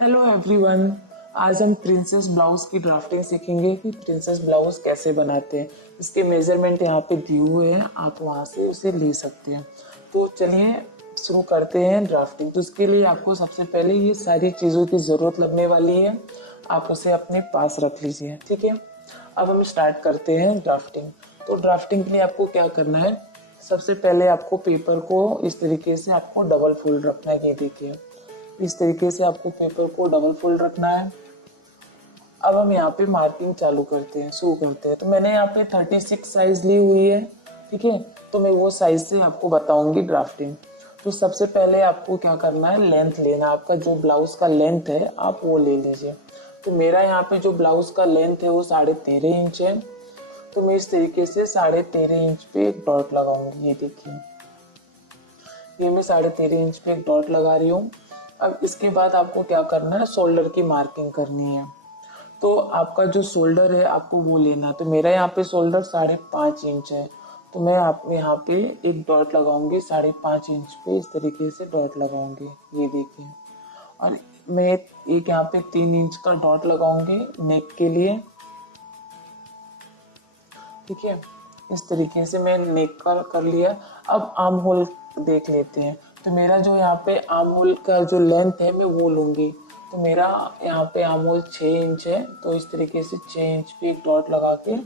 Hello everyone. आज हम princess blouse की ड्राफ्टिंग सीखेंगे कि प्रिंसेस ब्लाउज कैसे बनाते हैं। इसके मेजरमेंट यहाँ पे दिए हुए हैं, आप वहाँ से उसे ले सकते हैं। तो चलिए शुरू करते हैं ड्राफ्टिंग। तो इसके लिए आपको सबसे पहले ये सारी चीज़ों की ज़रूरत लगने वाली है, आप उसे अपने पास रख लीजिए। ठीक है, अब हम स्टार्ट करते हैं ड्राफ्टिंग। तो ड्राफ्टिंग के लिए आपको क्या करना है, सबसे पहले आपको पेपर को इस तरीके से आपको डबल फोल्ड रखना है। ये देखिए, इस तरीके से आपको पेपर को डबल फोल्ड रखना है। अब हम यहाँ पे मार्किंग चालू करते हैं, शुरू करते हैं। तो मैंने यहाँ पे 36 साइज ली हुई है। ठीक है, तो मैं वो साइज से आपको बताऊंगी ड्राफ्टिंग। तो सबसे पहले आपको क्या करना है, लेंथ लेना। आपका जो ब्लाउज का लेंथ है आप वो ले लीजिए। तो मेरा यहाँ पे जो ब्लाउज का लेंथ है वो 13.5 इंच है। तो मैं इस तरीके से 13.5 इंच पे एक डॉट लगाऊंगी। ये देखिए, ये मैं 13.5 इंच पे एक डॉट लगा रही हूँ। अब इसके बाद आपको क्या करना है, शोल्डर की मार्किंग करनी है। तो आपका जो शोल्डर है आपको वो लेना है। तो मेरा यहाँ पे शोल्डर 5.5 इंच है। तो मैं आप यहाँ पे एक डॉट लगाऊंगी 5.5 इंच पे, इस तरीके से डॉट लगाऊंगी। ये देखिए, और मैं एक यहाँ पे 3 इंच का डॉट लगाऊंगी नेक के लिए। ठीक है, इस तरीके से मैं नेक का कर लिया। अब आर्म होल देख लेते हैं। तो मेरा जो यहाँ पे आर्म होल का जो लेंथ है मैं वो लूंगी। तो मेरा यहाँ पे आर्म होल 6 इंच है। तो इस तरीके से 6 इंच पे एक डॉट लगा के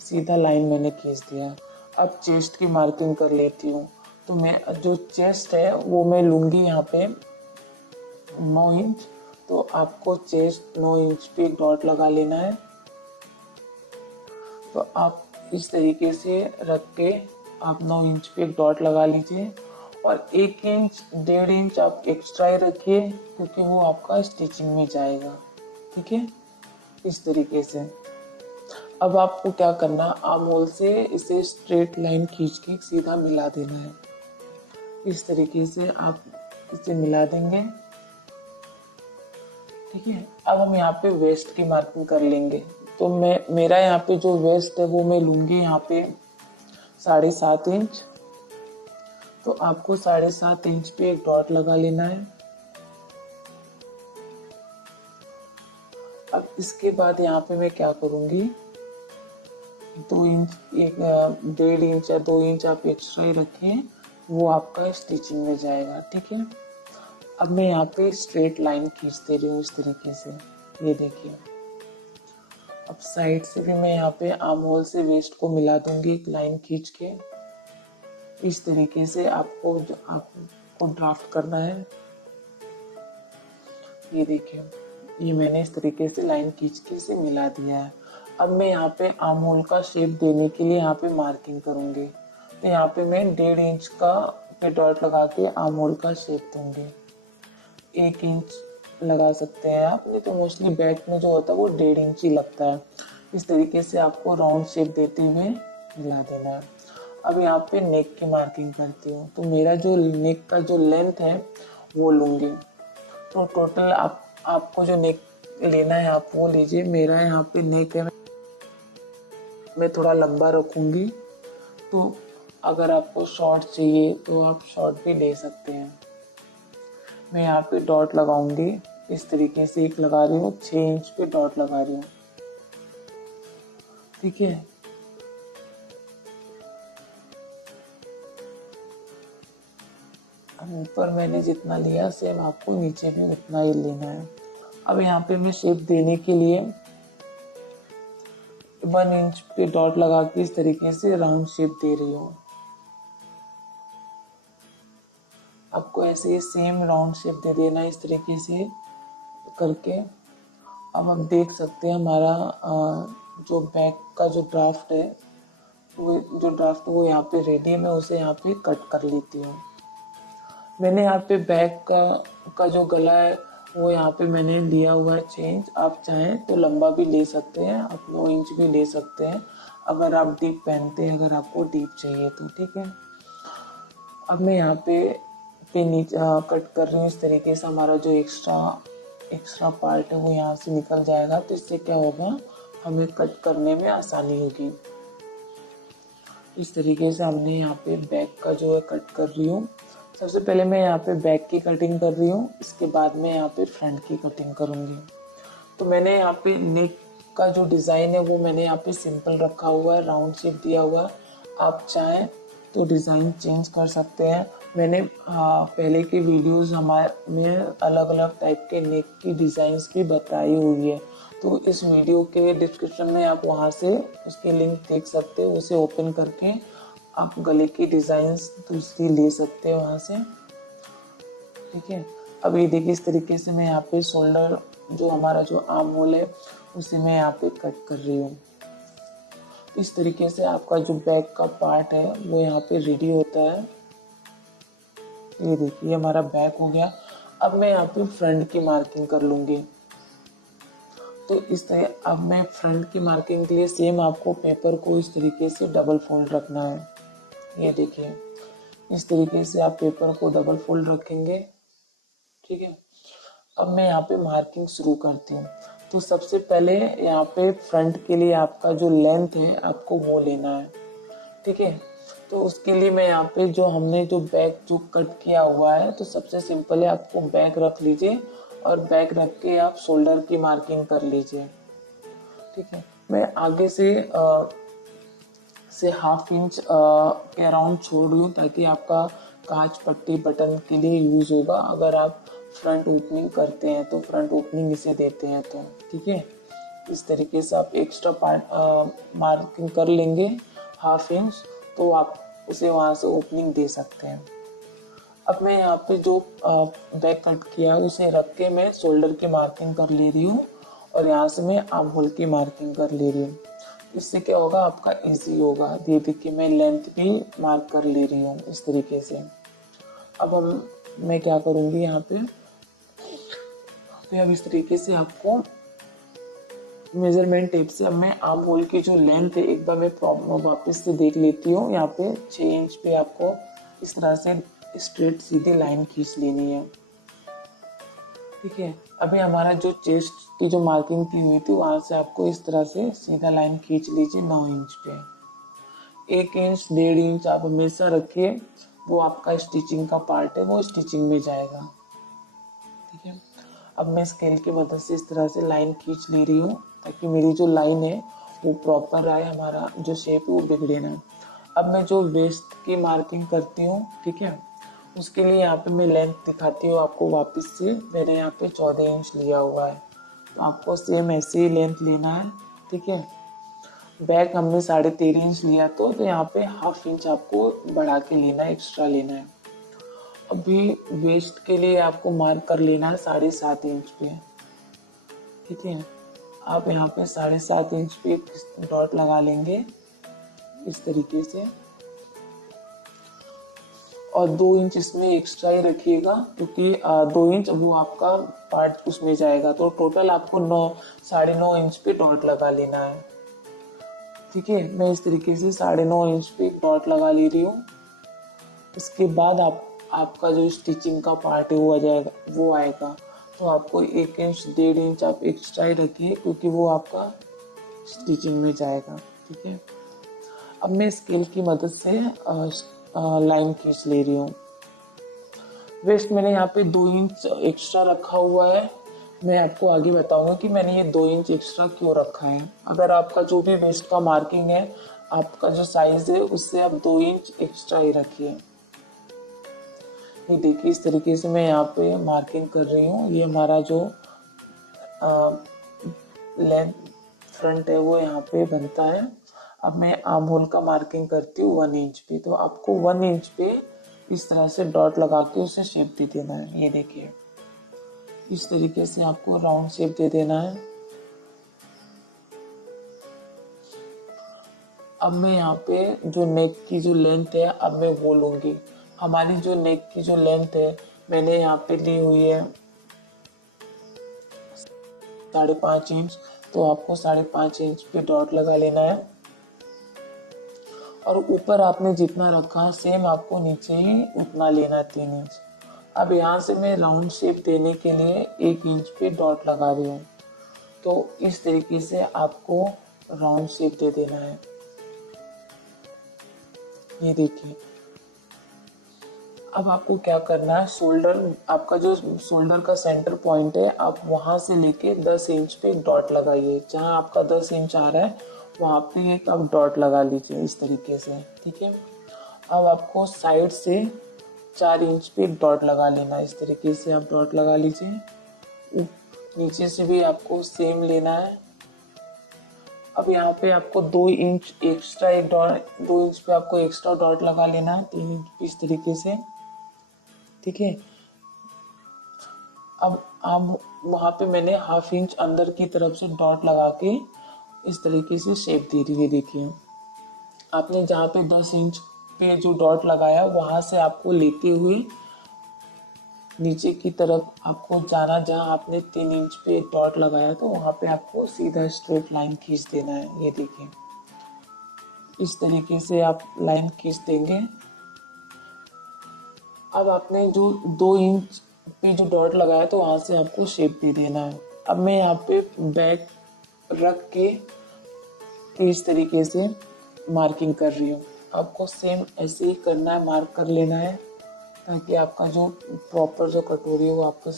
सीधा लाइन मैंने खींच दिया। अब चेस्ट की मार्किंग कर लेती हूँ। तो मैं जो चेस्ट है वो मैं लूंगी यहाँ पे 9 इंच। तो आपको चेस्ट 9 इंच पे एक डॉट लगा लेना है। तो आप इस तरीके से रख के आप 9 इंच पे एक डॉट लगा लीजिए। और 1 इंच 1.5 इंच आप एक्स्ट्रा ही रखिए, क्योंकि वो आपका स्टिचिंग में जाएगा। ठीक है, इस तरीके से। अब आपको क्या करना, आर्म होल से इसे स्ट्रेट लाइन खींच के सीधा मिला देना है। इस तरीके से आप इसे मिला देंगे। ठीक है, अब हम यहाँ पे वेस्ट की मार्किंग कर लेंगे। तो मेरा यहाँ पे जो वेस्ट है वो मैं लूंगी यहाँ पे 7.5 इंच। तो आपको 7.5 इंच पे एक डॉट लगा लेना है। अब इसके बाद यहाँ पे मैं क्या करूँगी, 2 इंच 1.5 इंच या 2 इंच आप एक्स्ट्रा ही रखिए, वो आपका स्टिचिंग में जाएगा। ठीक है, अब मैं यहाँ पे स्ट्रेट लाइन खींच दे रही हूँ इस तरीके से। ये देखिए, अब साइड से भी मैं यहाँ पे आर्म होल से वेस्ट को मिला दूंगी एक लाइन खींच के। इस तरीके से आपको ड्राफ्ट करना है। ये देखिए, ये मैंने इस तरीके से लाइन खींच के इसे मिला दिया है। अब मैं यहाँ पे आर्म होल का शेप देने के लिए यहाँ पे मार्किंग करूंगी। तो यहाँ पे मैं 1.5 इंच का पे डॉट लगा के आर्म होल का शेप दूंगी। 1 इंच लगा सकते हैं आप, नहीं तो मोस्टली बैक में जो होता है वो 1.5 इंच ही लगता है। इस तरीके से आपको राउंड शेप देते हुए मिला देना है। अब यहाँ पे नेक की मार्किंग करती हूँ। तो मेरा जो नेक का जो लेंथ है वो लूंगी। तो टोटल आपको जो नेक लेना है आप वो लीजिए। मेरा यहाँ पे नेक है, मैं थोड़ा लंबा रखूंगी। तो अगर आपको शॉर्ट चाहिए तो आप शॉर्ट भी ले सकते हैं। मैं यहाँ पे डॉट लगाऊंगी इस तरीके से, एक लगा रही हूँ 6 इंच पे डॉट लगा रही हूँ। ठीक है, अब ऊपर मैंने जितना लिया सेम आपको नीचे भी उतना ही लेना है। अब यहाँ पे मैं शेप देने के लिए 1 इंच पे डॉट लगा के इस तरीके से राउंड शेप दे रही हूँ। आपको ऐसे सेम राउंड शेप दे देना इस तरीके से करके। अब आप देख सकते हैं हमारा जो बैक का जो ड्राफ्ट है वो यहाँ पे रेडी है। मैं उसे यहाँ पे कट कर लेती हूँ। मैंने यहाँ पे बैक का जो गला है वो यहाँ पे मैंने लिया हुआ है 6 इंच। आप चाहें तो लंबा भी ले सकते हैं, आप 9 इंच भी ले सकते हैं अगर आप डीप पहनते हैं, अगर आपको डीप चाहिए तो। ठीक है, अब मैं यहाँ पे नीचे कट कर रही हूँ। इस तरीके से हमारा जो एक्स्ट्रा पार्ट है वो यहाँ से निकल जाएगा। तो इससे क्या होगा, हमें कट करने में आसानी होगी। इस तरीके से हमने यहाँ पे बैक का जो है कट कर रही हूँ। सबसे पहले मैं यहाँ पे बैक की कटिंग कर रही हूँ, इसके बाद मैं यहाँ पे फ्रंट की कटिंग करूँगी। तो मैंने यहाँ पे नेक का जो डिज़ाइन है वो मैंने यहाँ पे सिंपल रखा हुआ है, राउंड शेप दिया हुआ है। आप चाहें तो डिज़ाइन चेंज कर सकते हैं। मैंने पहले के वीडियोस हमारे में अलग अलग टाइप के नेक की डिज़ाइंस भी बताई हुई है, तो इस वीडियो के डिस्क्रिप्शन में आप वहाँ से उसकी लिंक देख सकते हो। उसे ओपन करके आप गले की डिज़ाइंस दूसरी ले सकते हैं वहाँ से, ठीक है। अब ये देखिए, इस तरीके से मैं यहाँ पे शोल्डर जो हमारा जो आर्म होल है उसे मैं यहाँ पे कट कर रही हूँ। इस तरीके से आपका जो बैक का पार्ट है वो यहाँ पे रेडी होता है। ये देखिए हमारा बैक हो गया। अब मैं यहाँ पे फ्रंट की मार्किंग कर लूँगी। तो इस तरह अब मैं फ्रंट की मार्किंग के लिए सेम आपको पेपर को इस तरीके से डबल फोल्ड रखना है। ये देखिए, इस तरीके से आप पेपर को डबल फोल्ड रखेंगे, ठीक है। अब मैं यहाँ पे मार्किंग शुरू करती हूँ। तो सबसे पहले यहाँ पे फ्रंट के लिए आपका जो लेंथ है आपको वो लेना है, ठीक है। तो उसके लिए मैं यहाँ पे जो हमने जो बैक जो कट किया हुआ है, तो सबसे सिंपल है, आपको बैक रख लीजिए और बैक रख के आप शोल्डर की मार्किंग कर लीजिए, ठीक है। मैं आगे से हाफ इंच के अराउंड छोड़ रही हूँ ताकि आपका कांच पट्टी बटन के लिए यूज होगा। अगर आप फ्रंट ओपनिंग करते हैं तो फ्रंट ओपनिंग इसे देते हैं तो, ठीक है। इस तरीके से आप एक्स्ट्रा पार्ट मार्किंग कर लेंगे हाफ इंच, तो आप उसे वहाँ से ओपनिंग दे सकते हैं। अब मैं यहाँ पे जो बैक कट किया है उसे रख के मैं शोल्डर की मार्किंग कर ले रही हूँ और यहाँ से मैं आर्म होल की मार्किंग कर ले रही हूँ। इससे क्या होगा, आपका इजी होगा। ये देखिए मैं लेंथ भी मार्क कर ले रही हूँ इस तरीके से। अब मैं क्या करूँगी यहाँ पे, अब इस तरीके से आपको मेजरमेंट टेप से अब मैं आर्म होल की जो लेंथ है एक बार मैं वापस से देख लेती हूँ। यहाँ पे 6 इंच पे आपको इस तरह से स्ट्रेट सीधी लाइन खींच लेनी है, ठीक है। अभी हमारा जो चेस्ट की जो मार्किंग की हुई थी वहां से आपको इस तरह से सीधा लाइन खींच लीजिए 9 इंच पे। 1 इंच 1.5 इंच आप हमेशा रखिए, वो आपका स्टिचिंग का पार्ट है, वो स्टिचिंग में जाएगा, ठीक है। अब मैं स्केल की मदद से इस तरह से लाइन खींच ले रही हूँ ताकि मेरी जो लाइन है वो प्रॉपर आए, हमारा जो शेप है वो बिगड़े ना। अब मैं जो वेस्ट की मार्किंग करती हूँ, ठीक है, उसके लिए यहाँ पे मैं लेंथ दिखाती हूँ आपको वापस से। मैंने यहाँ पे 14 इंच लिया हुआ है, तो आपको सेम ऐसे ही लेंथ लेना है, ठीक है। बैक हमने 13.5 इंच लिया तो यहाँ पे हाफ इंच आपको बढ़ा के लेना है, एक्स्ट्रा लेना है। अभी वेस्ट के लिए आपको मार्क कर लेना है 7.5 इंच पे, ठीक है। आप यहाँ पे 7.5 इंच पे डॉट लगा लेंगे इस तरीके से, और 2 इंच इसमें एक्स्ट्रा ही रखिएगा क्योंकि 2 इंच वो आपका पार्ट उसमें जाएगा। तो टोटल आपको 9.5 इंच पे डॉट लगा लेना है, ठीक है। मैं इस तरीके से 9.5 इंच पे डॉट लगा ले रही हूँ। इसके बाद आपका जो स्टिचिंग का पार्ट है वो आ जाएगा, वो आएगा। तो आपको 1 इंच 1.5 इंच आप एक्स्ट्रा ही रखिए क्योंकि वो आपका स्टिचिंग में जाएगा, ठीक है। अब मैं स्केल की मदद से लाइन खींच ले रही हूँ। वेस्ट मैंने यहाँ पे 2 इंच एक्स्ट्रा रखा हुआ है। मैं आपको आगे बताऊंगा कि मैंने ये 2 इंच एक्स्ट्रा क्यों रखा है। अगर आपका जो भी वेस्ट का मार्किंग है, आपका जो साइज है उससे आप 2 इंच एक्स्ट्रा ही रखिए। ये देखिए इस तरीके से मैं यहाँ पे मार्किंग कर रही हूँ। ये हमारा जो लेंथ फ्रंट है वो यहाँ पे बनता है। अब मैं आर्म होल का मार्किंग करती हूँ 1 इंच पे। तो आपको 1 इंच पे इस तरह से डॉट लगा के उसे शेप दे देना है। ये देखिए इस तरीके से आपको राउंड शेप दे देना है। अब मैं यहाँ पे जो नेक की जो लेंथ है अब मैं वो लूँगी। हमारी जो नेक की जो लेंथ है मैंने यहाँ पे ली हुई है 5.5 इंच। तो आपको 5.5 इंच पे डॉट लगा लेना है और ऊपर आपने जितना रखा सेम आपको नीचे ही उतना लेना है 3 इंच। अब यहाँ से मैं राउंड शेप देने के लिए 1 इंच पे डॉट लगा रही हूँ। तो इस तरीके से आपको राउंड शेप दे देना है। ये देखिए अब आपको क्या करना है, शोल्डर, आपका जो शोल्डर का सेंटर पॉइंट है, आप वहां से लेके 10 इंच पे एक डॉट लगाइए। जहां आपका 10 इंच आ रहा है वहां पे एक आप डॉट लगा लीजिए इस तरीके से, ठीक है। अब आपको साइड से 4 इंच पे एक डॉट लगा लेना, इस तरीके से आप डॉट लगा लीजिए। नीचे से भी आपको सेम लेना है। अब यहाँ पे आपको 2 इंच एक्स्ट्रा एक डॉट, 2 इंच पे आपको एक्स्ट्रा डॉट लगा लेना है, 3 इंच इस तरीके से, ठीक है। अब वहाँ पे मैंने हाफ इंच अंदर की तरफ से डॉट लगा के इस तरीके से शेप दे दी है। देखिए आपने जहाँ पे 10 इंच पे जो डॉट लगाया वहाँ से आपको लेते हुए नीचे की तरफ आपको जाना, जहाँ आपने 3 इंच पे डॉट लगाया तो वहाँ पे आपको सीधा स्ट्रेट लाइन खींच देना है। ये देखिए इस तरीके से आप लाइन खींच देंगे। अब आपने जो 2 इंच पे जो डॉट लगाया तो वहाँ से आपको शेप दे देना है। अब मैं यहाँ पे बैक रख के इस तरीके से मार्किंग कर रही हूँ। आपको सेम ऐसे ही करना है, मार्क कर लेना है, ताकि आपका जो प्रॉपर जो कटोरी है वो आपको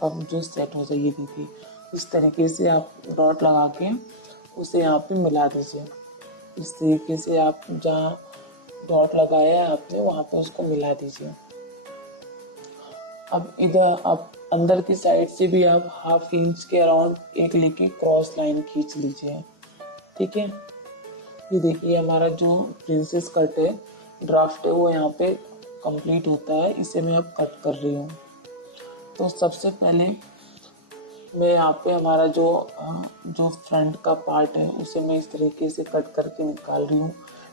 कब जो सेट हो जाए। देखिए इस तरीके से आप डॉट लगा के उसे यहाँ पे मिला दीजिए। इस तरीके से आप जहाँ डॉट लगाया है आपने वहाँ पे उसको मिला दीजिए। अब इधर आप अंदर की साइड से भी आप हाफ इंच के अराउंड एक लेके क्रॉस लाइन खींच लीजिए, ठीक है। ये देखिए हमारा जो प्रिंसेस कट है, ड्राफ्ट है, वो यहाँ पे कंप्लीट होता है। इसे मैं अब कट कर रही हूँ। तो सबसे पहले मैं यहाँ पे हमारा जो फ्रंट का पार्ट है उसे मैं इस तरीके से कट करके निकाल रही हूँ।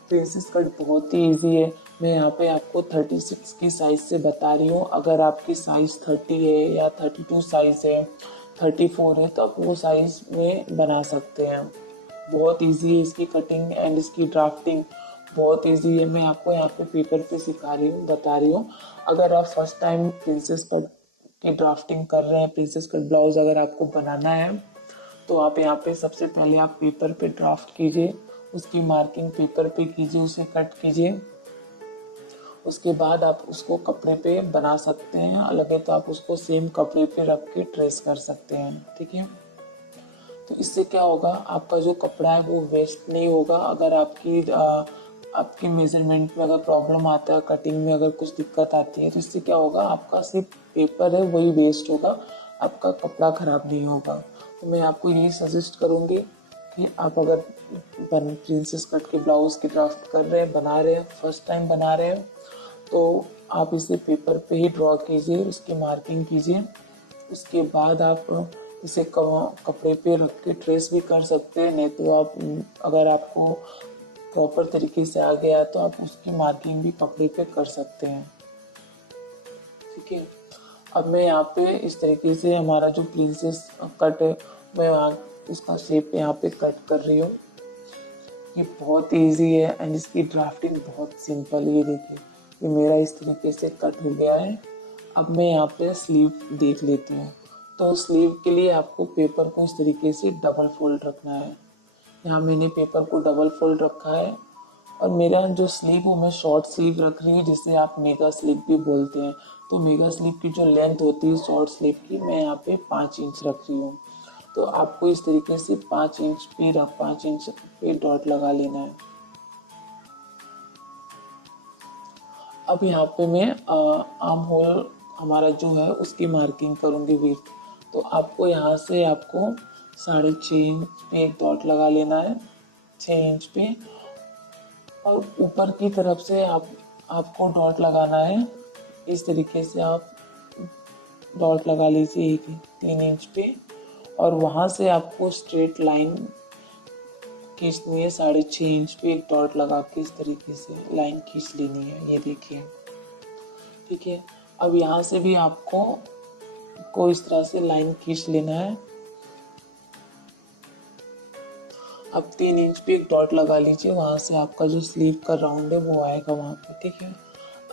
प्रिंसेस कट बहुत ही इजी है। मैं यहाँ पे आपको 36 की साइज से बता रही हूँ। अगर आपकी साइज 30 है या 32 साइज है, 34 है, तो आप वो साइज में बना सकते हैं। बहुत इजी है इसकी कटिंग एंड इसकी ड्राफ्टिंग बहुत इजी है। मैं आपको यहाँ पे पेपर पे सिखा रही हूँ, बता रही हूँ। अगर आप फर्स्ट टाइम प्रिंसेस कट की ड्राफ्टिंग कर रहे हैं, प्रिंसेस कट ब्लाउज अगर आपको बनाना है, तो आप यहाँ पे सबसे पहले आप पेपर पे ड्राफ्ट कीजिए, उसकी मार्किंग पेपर पे कीजिए, उसे कट कीजिए। उसके बाद आप उसको कपड़े पे बना सकते हैं। अलग है तो आप उसको सेम कपड़े पे रख के ट्रेस कर सकते हैं, ठीक है। तो इससे क्या होगा, आपका जो कपड़ा है वो वेस्ट नहीं होगा। अगर आपके मेजरमेंट में अगर प्रॉब्लम आता है, कटिंग में अगर कुछ दिक्कत आती है, तो इससे क्या होगा, आपका सिर्फ पेपर है वही वेस्ट होगा, आपका कपड़ा खराब नहीं होगा। तो मैं आपको यही सजेस्ट करूँगी कि आप अगर प्रिंसेस कट के ब्लाउज की ड्राफ्ट कर रहे हैं, बना रहे हैं, फर्स्ट टाइम बना रहे हैं, तो आप इसे पेपर पे ही ड्रॉ कीजिए, उसकी मार्किंग कीजिए। उसके बाद आप इसे कपड़े पे रख के ट्रेस भी कर सकते हैं। नहीं तो आप अगर आपको प्रॉपर तरीके से आ गया तो आप उसकी मार्किंग भी कपड़े पे कर सकते हैं, ठीक है। अब मैं यहाँ पे इस तरीके से हमारा जो प्रिंसेस कट है, मैं वहाँ इसका शेप यहाँ पे कट कर रही हूँ। ये बहुत इजी है एंड इसकी ड्राफ्टिंग बहुत सिंपल है। ये देखिए ये मेरा इस तरीके से कट हो गया है। अब मैं यहाँ पे स्लीव देख लेती हूँ। तो स्लीव के लिए आपको पेपर को इस तरीके से डबल फोल्ड रखना है। यहाँ मैंने पेपर को डबल फोल्ड रखा है और मेरा जो स्लीव वो मैं शॉर्ट स्लीव रख रही हूँ, जिसे आप मेगा स्लीव भी बोलते हैं। तो मेगा स्लीव की जो लेंथ होती है शॉर्ट स्लीव की, मैं यहाँ पे 5 इंच रख रही हूँ। तो आपको इस तरीके से 5 इंच पे डॉट लगा लेना है। अब यहाँ पे मैं आर्म होल हमारा जो है उसकी मार्किंग करूँगी विड्थ। तो आपको यहाँ से आपको 6.5 इंच पे एक डॉट लगा लेना है, 6 इंच पे। और ऊपर की तरफ से आपको डॉट लगाना है। इस तरीके से आप डॉट लगा लीजिए 3 इंच पे, और वहाँ से आपको स्ट्रेट लाइन खींचनी है। 6.5 इंच पे एक डॉट लगा के इस तरीके से लाइन खींच लेनी है। ये देखिए, ठीक है। अब यहाँ से भी आपको इस तरह से लाइन खींच लेना है। अब 3 इंच पे एक डॉट लगा लीजिए, वहाँ से आपका जो स्लीव का राउंड है वो आएगा वहाँ पे, ठीक है।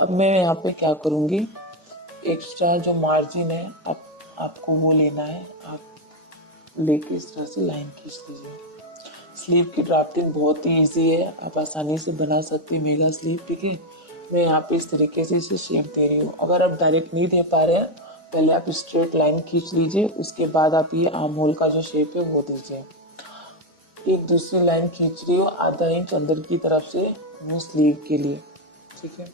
अब मैं यहाँ पे क्या करूँगी, एक्स्ट्रा जो मार्जिन है आपको वो लेना है। आप लेके इस तरह से लाइन खींच लीजिए। स्लीव की ड्राफ्टिंग बहुत ही इजी है, आप आसानी से बना सकते हैं मेगा स्लीव, ठीक है। मैं यहाँ पे इस तरीके से इसे शेप दे रही हूँ। अगर आप डायरेक्ट नहीं दे पा रहे हैं, पहले आप स्ट्रेट लाइन खींच लीजिए, उसके बाद आप ये आर्म होल का जो शेप है वो दीजिए। एक दूसरी लाइन खींच रही हूँ आधा इंच अंदर की तरफ से, वो स्लीव के लिए। ठीक है,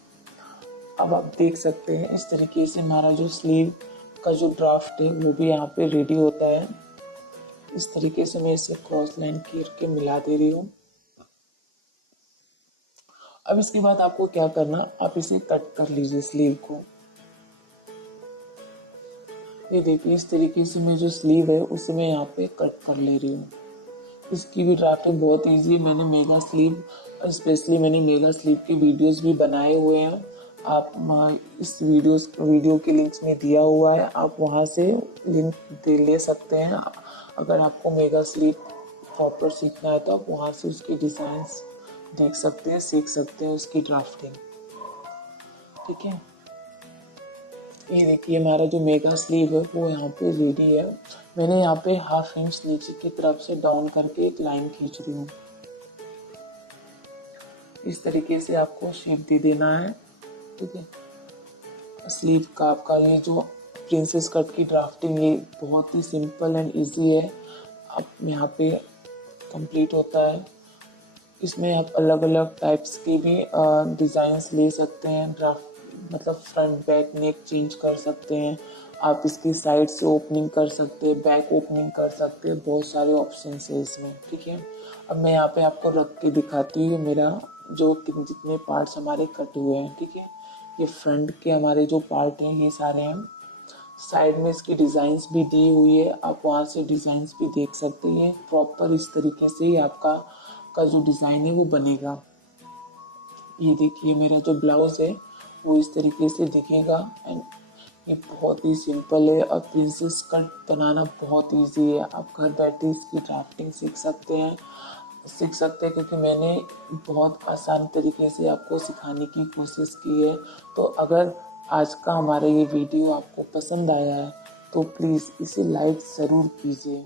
अब आप देख सकते हैं इस तरीके से हमारा जो स्लीव का जो ड्राफ्ट है वो भी यहाँ पे रेडी होता है। इस तरीके से मैं इसे क्रॉस लाइन खींच के मिला दे रही हूँ। अब इसके बाद आपको क्या करना, आप इसे कट कर लीजिए स्लीव को। ये देखिए इस तरीके से मैं जो स्लीव है उसे मैं यहाँ पे कट कर ले रही हूँ। इसकी भी ड्राफ्टिंग बहुत इजी है। मैंने मेगा स्लीव, स्पेशली मैंने मेगा स्लीव के वीडियोस भी बनाए हुए हैं। आप इस वीडियो के लिंक्स में दिया हुआ है, आप वहाँ से लिंक ले सकते हैं। अगर आपको मेगा स्लीव प्रॉपर सीखना है तो आप वहाँ से उसकी डिज़ाइंस देख सकते हैं, सीख सकते हैं उसकी ड्राफ्टिंग। ठीक है, ये देखिए हमारा जो मेगा स्लीव है वो यहाँ पे रेडी है। मैंने यहाँ पे हाफ इंच नीचे की तरफ से डाउन करके एक लाइन खींच रही हूँ। इस तरीके से आपको शेप दे देना है। ठीक है, स्लीव का आपका ये जो प्रिंसेस कट की ड्राफ्टिंग ये बहुत ही सिंपल एंड इजी है। आप यहाँ पे कंप्लीट होता है। इसमें आप अलग अलग टाइप्स की भी डिज़ाइंस ले सकते हैं। ड्राफ्ट मतलब फ्रंट बैक नेक चेंज कर सकते हैं आप, इसकी साइड से ओपनिंग कर सकते हैं, बैक ओपनिंग कर सकते हैं, बहुत सारे ऑप्शन है इसमें। ठीक है, अब मैं यहाँ पे आपको रख के दिखाती हूँ मेरा जो जितने पार्ट्स हमारे कट हुए हैं। ठीक है, ये फ्रंट के हमारे जो पार्ट हैं ये सारे हैं। साइड में इसकी डिज़ाइंस भी दी हुई है, आप वहाँ से डिज़ाइंस भी देख सकते हैं। प्रॉपर इस तरीके से ही आपका जो डिज़ाइन है वो बनेगा। ये देखिए मेरा जो ब्लाउज़ है वो इस तरीके से दिखेगा। एंड ये बहुत ही सिंपल है और प्रिंसेस कट बनाना बहुत इजी है। आप घर बैठे इसकी ड्राफ्टिंग सीख सकते हैं क्योंकि मैंने बहुत आसान तरीके से आपको सिखाने की कोशिश की है। तो अगर आज का हमारा ये वीडियो आपको पसंद आया है तो प्लीज़ इसे लाइक ज़रूर कीजिए।